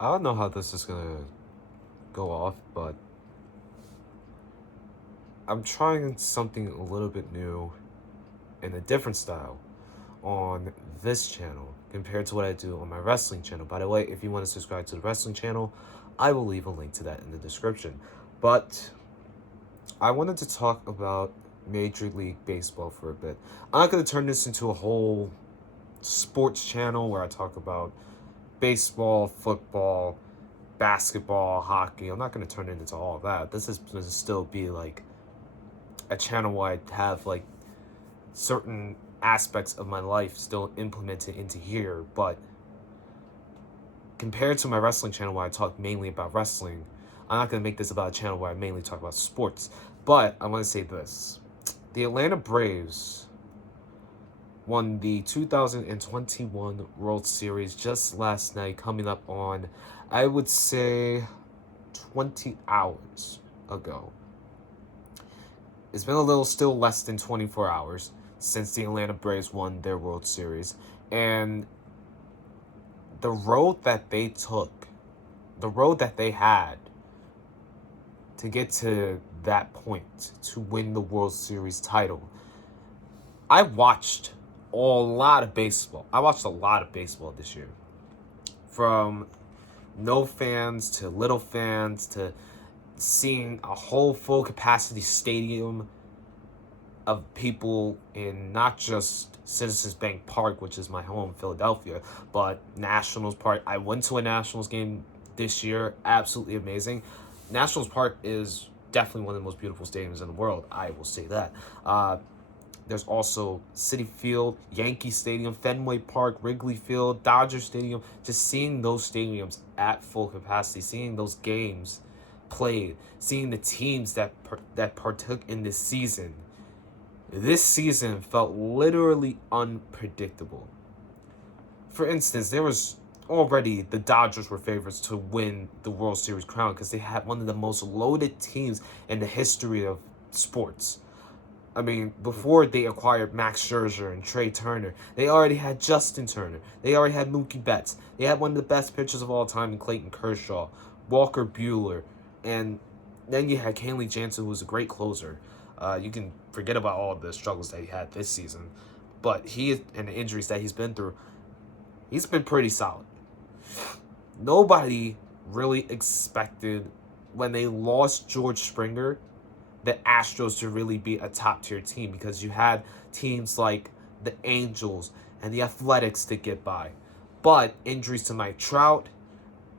I don't know how this is gonna go off, but I'm trying something a little bit new in a different style on this channel compared to what I do on my wrestling channel. By the way, if you want to subscribe to the wrestling channel, I will leave a link to that in the description. But I wanted to talk about Major League Baseball for a bit. I'm not going to turn this into a whole sports channel where I talk about baseball, football, basketball, hockey. I'm not going to turn it into all of that. This is going to still be like a channel where I have like certain aspects of my life still implemented into here, but compared to my wrestling channel where I talk mainly about wrestling, I'm not going to make this about a channel where I mainly talk about sports. But I want to say this. The Atlanta Braves won the 2021 World Series just last night, coming up on, I would say, 20 hours ago. It's been a little still less than 24 hours since the Atlanta Braves won their World Series. And the road that they took, the road that they had to get to that point to win the World Series title. I watched a lot of baseball. I watched a lot of baseball this year. From no fans to little fans to seeing a whole full capacity stadium of people in not just Citizens Bank Park, which is my home, Philadelphia, but Nationals Park. I went to a Nationals game this year. Absolutely amazing. Nationals Park is definitely one of the most beautiful stadiums in the world. I will say that. There's also Citi Field, Yankee Stadium, Fenway Park, Wrigley Field, Dodger Stadium. Just seeing those stadiums at full capacity, seeing those games played, seeing the teams that partook in this season. This season felt literally unpredictable. For instance, there was already the Dodgers were favorites to win the World Series crown because they had one of the most loaded teams in the history of sports. I mean, before they acquired Max Scherzer and Trey Turner, they already had Justin Turner. They already had Mookie Betts. They had one of the best pitchers of all time in Clayton Kershaw, Walker Buehler, and then you had Kenley Jansen, who was a great closer. You can forget about all the struggles that he had this season, but he and the injuries that he's been through, he's been pretty solid. Nobody really expected when they lost George Springer the Astros to really be a top-tier team because you had teams like the Angels and the Athletics to get by. But injuries to Mike Trout,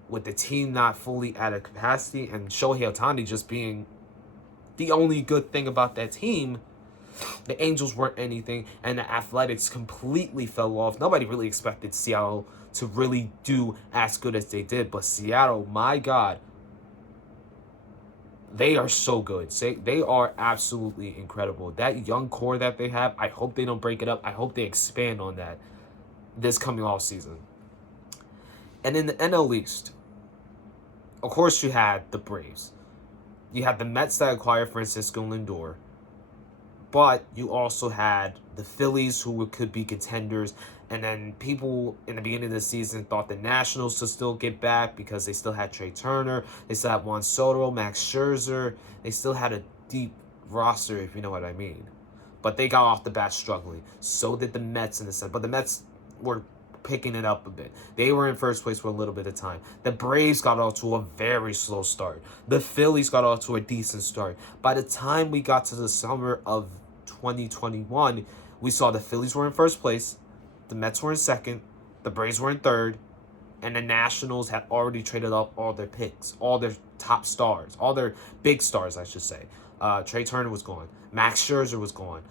with the team not fully at a capacity, and Shohei Ohtani just being the only good thing about that team, the Angels weren't anything, and the Athletics completely fell off. Nobody really expected Seattle to really do as good as they did, but Seattle, my God, they are so good. They are absolutely incredible. That young core that they have, I hope they don't break it up. I hope they expand on that this coming off season. And in the NL East, of course, you had the Braves. You had the Mets that acquired Francisco Lindor. But you also had the Phillies, who could be contenders. And then people in the beginning of the season thought the Nationals to still get back because they still had Trey Turner. They still had Juan Soto, Max Scherzer. They still had a deep roster, if you know what I mean. But they got off the bat struggling. So did the Mets in the sense. But the Mets were picking it up a bit. They were in first place for a little bit of time. The Braves got off to a very slow start. The Phillies got off to a decent start. By the time we got to the summer of 2021, we saw the Phillies were in first place, the Mets were in second, the Braves were in third, and the Nationals had already traded off all their picks, all their top stars, all their big stars, I should say. Trey Turner was gone. Max Scherzer was gone.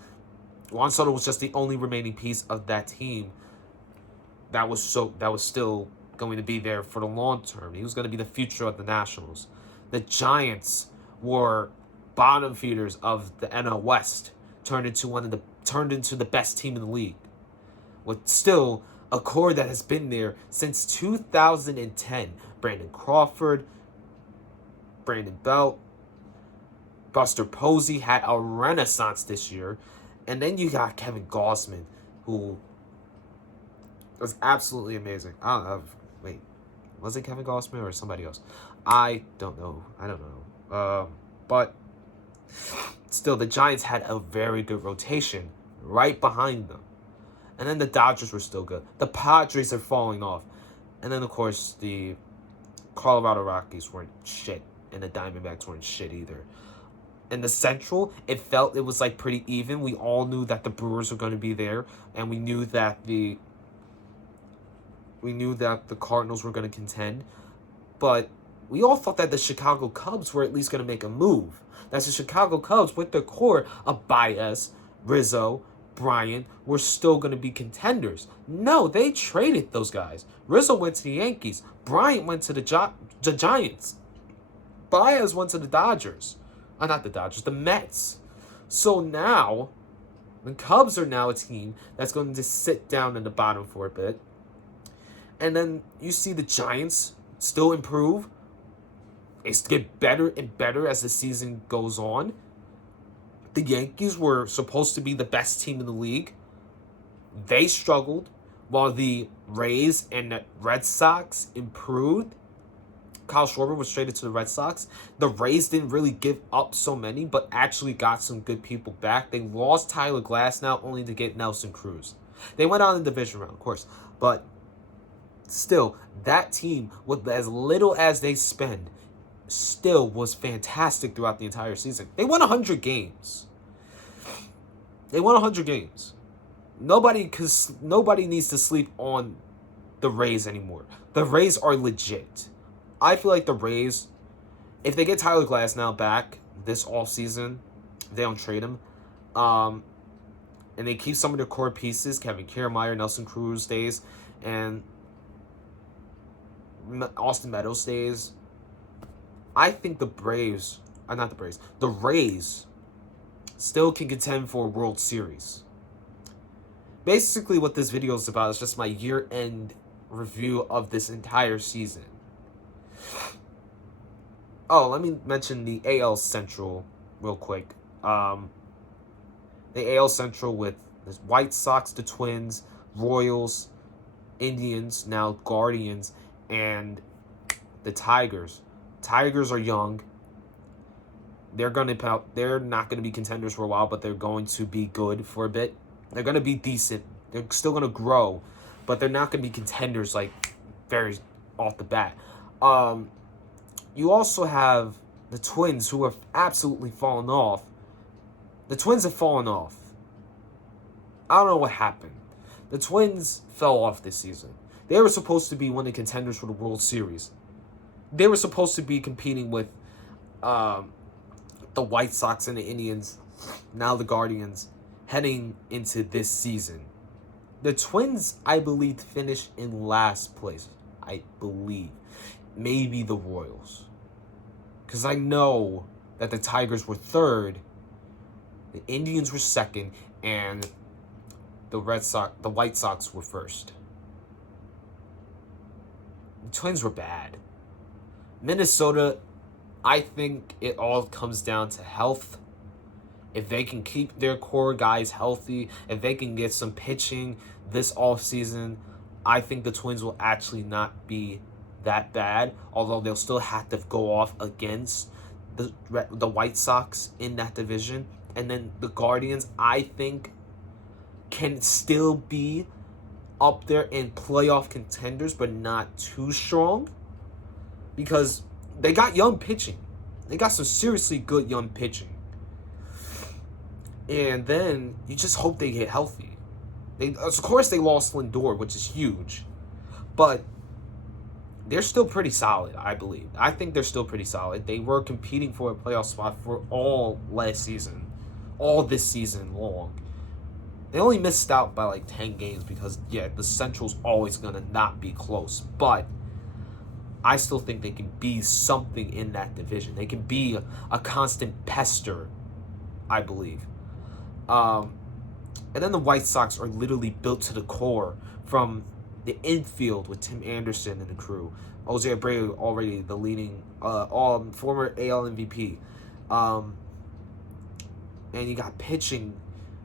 Juan Soto was just the only remaining piece of that team that was still going to be there for the long term. He was going to be the future of the Nationals. The Giants were bottom feeders of the NL West, turned into the best team in the league, with still a core that has been there since 2010. Brandon Crawford, Brandon Belt, Buster Posey had a renaissance this year, and then you got Kevin Gausman, who was absolutely amazing. I don't know. Wait, Was it Kevin Gausman or somebody else? I don't know. But still, the Giants had a very good rotation right behind them. And then the Dodgers were still good. The Padres are falling off. And then, of course, the Colorado Rockies weren't shit. And the Diamondbacks weren't shit either. In the Central, it was like pretty even. We all knew that the Brewers were going to be there. And we knew that the Cardinals were going to contend. But we all thought that the Chicago Cubs were at least going to make a move. That's the Chicago Cubs, with their core of Baez, Rizzo, Bryant, were still going to be contenders. No, they traded those guys. Rizzo went to the Yankees. Bryant went to the Giants. Baez went to the Dodgers. Not the Dodgers, the Mets. So now, the Cubs are now a team that's going to sit down in the bottom for a bit. And then you see the Giants still improve. They get better and better as the season goes on. The Yankees were supposed to be the best team in the league. They struggled, while the Rays and the Red Sox improved. Kyle Schwarber was traded to the Red Sox. The Rays didn't really give up so many, but actually got some good people back. They lost Tyler Glasnow only to get Nelson Cruz. They went on the division round, of course, but still, that team, with as little as they spend, still was fantastic throughout the entire season. They won 100 games. Nobody needs to sleep on the Rays anymore. The Rays are legit. I feel like the Rays, if they get Tyler Glasnow back this offseason, they don't trade him, and they keep some of their core pieces, Kevin Kiermaier, Nelson Cruz stays, and Austin Meadows stays, I think the Rays still can contend for a World Series. Basically, what this video is about is just my year-end review of this entire season. Oh, let me mention the AL Central real quick. The AL Central with the White Sox, the Twins, Royals, Indians, now Guardians, and the Tigers. Tigers are young. They're not going to be contenders for a while, but they're going to be good for a bit. They're going to be decent. They're still going to grow, but they're not going to be contenders like very off the bat. You also have the Twins, who have absolutely fallen off. The Twins have fallen off. I don't know what happened. The Twins fell off this season. They were supposed to be one of the contenders for the World Series. They were supposed to be competing with the White Sox and the Indians, now the Guardians, heading into this season. The Twins, I believe, finished in last place. I believe. Maybe the Royals. Because I know that the Tigers were third, the Indians were second, and the White Sox were first. The Twins were bad. Minnesota, I think it all comes down to health. If they can keep their core guys healthy, if they can get some pitching this offseason, I think the Twins will actually not be that bad, although they'll still have to go off against the White Sox in that division. And then the Guardians, I think, can still be up there in playoff contenders, but not too strong, because they got young pitching. They got some seriously good young pitching. And then you just hope they get healthy. Of course, they lost Lindor, which is huge, but they're still pretty solid, I believe. I think they're still pretty solid. They were competing for a playoff spot for all last season, all this season long. They only missed out by like 10 games because, yeah, the Central's always going to not be close. But I still think they can be something in that division. They can be a constant pester, I believe. And then the White Sox are literally built to the core from the infield with Tim Anderson and the crew. Jose Abreu, already the leading, former AL MVP. And you got pitching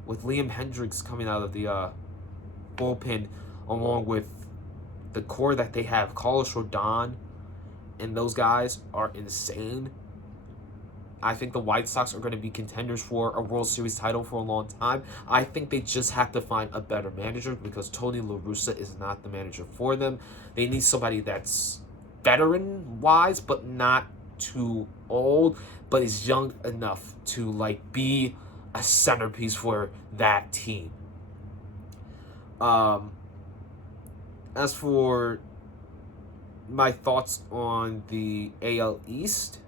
with Liam Hendricks coming out of the bullpen, along with the core that they have, Carlos Rodon and those guys are insane. I think the White Sox are going to be contenders for a World Series title for a long time. I think they just have to find a better manager because Tony La Russa is not the manager for them. They need somebody that's veteran-wise, but not too old, but is young enough to like be a centerpiece for that team. As for my thoughts on the AL East,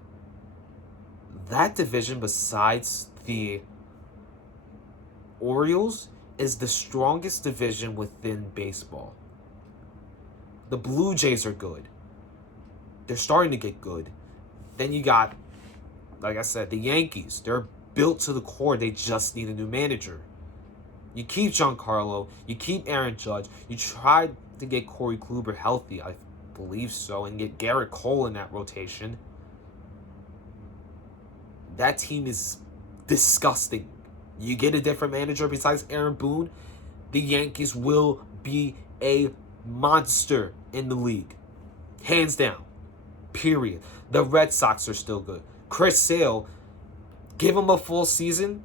that division, besides the Orioles, is the strongest division within baseball. The Blue Jays are good. They're starting to get good. Then you got, like I said, the Yankees. They're built to the core. They just need a new manager. You keep Giancarlo. You keep Aaron Judge. You tried to get Corey Kluber healthy, I believe so, and get Garrett Cole in that rotation. That team is disgusting. You get a different manager besides Aaron Boone, the Yankees will be a monster in the league. Hands down. Period. The Red Sox are still good. Chris Sale, give him a full season.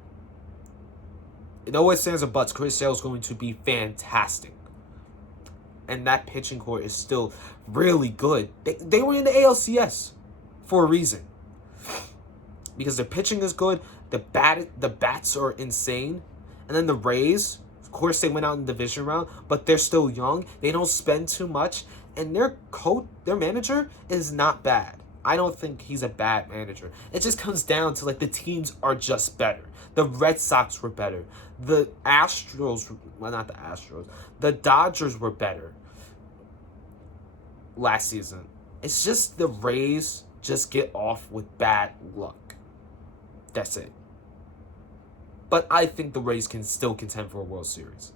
No ifs, ands, or buts. Chris Sale is going to be fantastic. And that pitching core is still really good. They were in the ALCS for a reason. Because their pitching is good, the bats are insane, and then the Rays, of course, they went out in the division round, but they're still young. They don't spend too much, and their manager is not bad. I don't think he's a bad manager. It just comes down to like the teams are just better. The Red Sox were better. The the Dodgers were better last season. It's just the Rays just get off with bad luck. That's it. But I think the Rays can still contend for a World Series.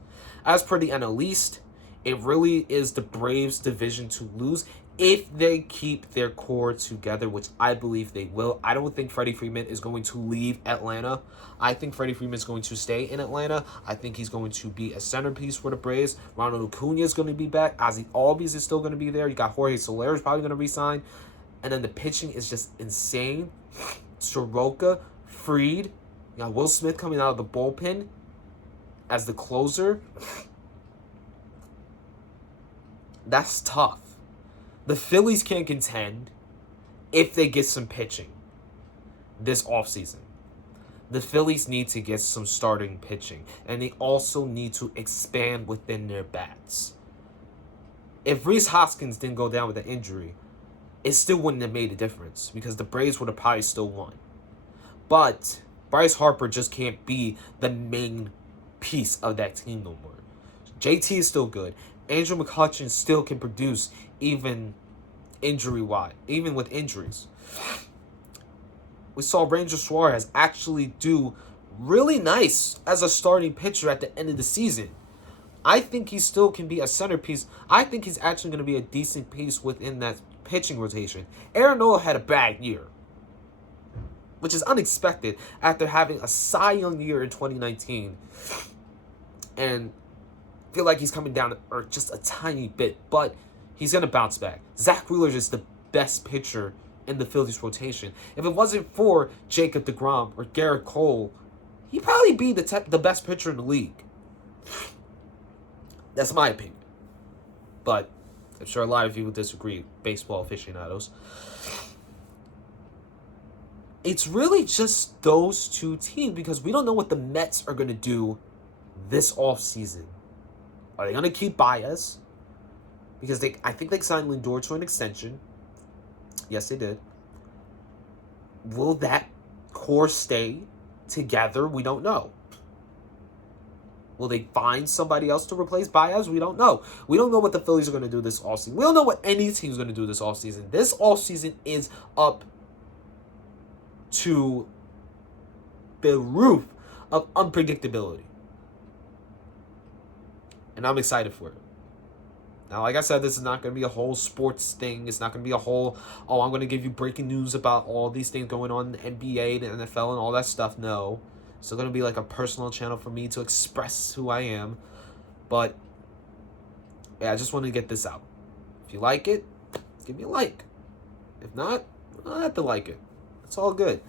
As per the NL East, it really is the Braves' division to lose if they keep their core together, which I believe they will. I don't think Freddie Freeman is going to leave Atlanta. I think Freddie Freeman is going to stay in Atlanta. I think he's going to be a centerpiece for the Braves. Ronald Acuna is going to be back. Ozzie Albies is still going to be there. You got Jorge Soler is probably going to resign. And then the pitching is just insane. Soroka, Fried, you got Will Smith coming out of the bullpen as the closer. That's tough. The Phillies can't contend if they get some pitching this offseason. The Phillies need to get some starting pitching, and they also need to expand within their bats. If Rhys Hoskins didn't go down with an injury, it still wouldn't have made a difference because the Braves would have probably still won. But Bryce Harper just can't be the main piece of that team no more. JT is still good. Andrew McCutchen still can produce even injury-wise, even with injuries. We saw Ranger Suarez actually do really nice as a starting pitcher at the end of the season. I think he still can be a centerpiece. I think he's actually going to be a decent piece within that pitching rotation. Aaron Nola had a bad year, which is unexpected after having a Cy Young year in 2019. And I feel like he's coming down to earth just a tiny bit, but he's going to bounce back. Zach Wheeler is the best pitcher in the Phillies rotation. If it wasn't for Jacob deGrom or Garrett Cole, he'd probably be the best pitcher in the league. That's my opinion. But I'm sure a lot of you would disagree, baseball aficionados. It's really just those two teams because we don't know what the Mets are going to do this offseason. Are they going to keep Baez? Because I think they signed Lindor to an extension. Yes, they did. Will that core stay together? We don't know. Will they find somebody else to replace Baez? We don't know. We don't know what the Phillies are going to do this offseason. We don't know what any team's going to do this offseason. This offseason is up to the roof of unpredictability. And I'm excited for it. Now, like I said, this is not going to be a whole sports thing. It's not going to be a whole, I'm going to give you breaking news about all these things going on in the NBA, the NFL, and all that stuff. No. It's still going to be like a personal channel for me to express who I am. But, yeah, I just wanted to get this out. If you like it, give me a like. If not, you don't have to like it. It's all good.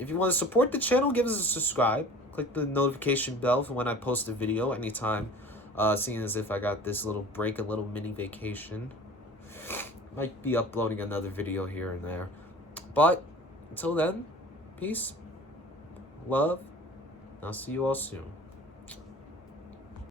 If you want to support the channel, give us a subscribe. Click the notification bell for when I post a video anytime. Seeing as if I got this little break, a little mini vacation. Might be uploading another video here and there. But until then, peace, love, and I'll see you all soon.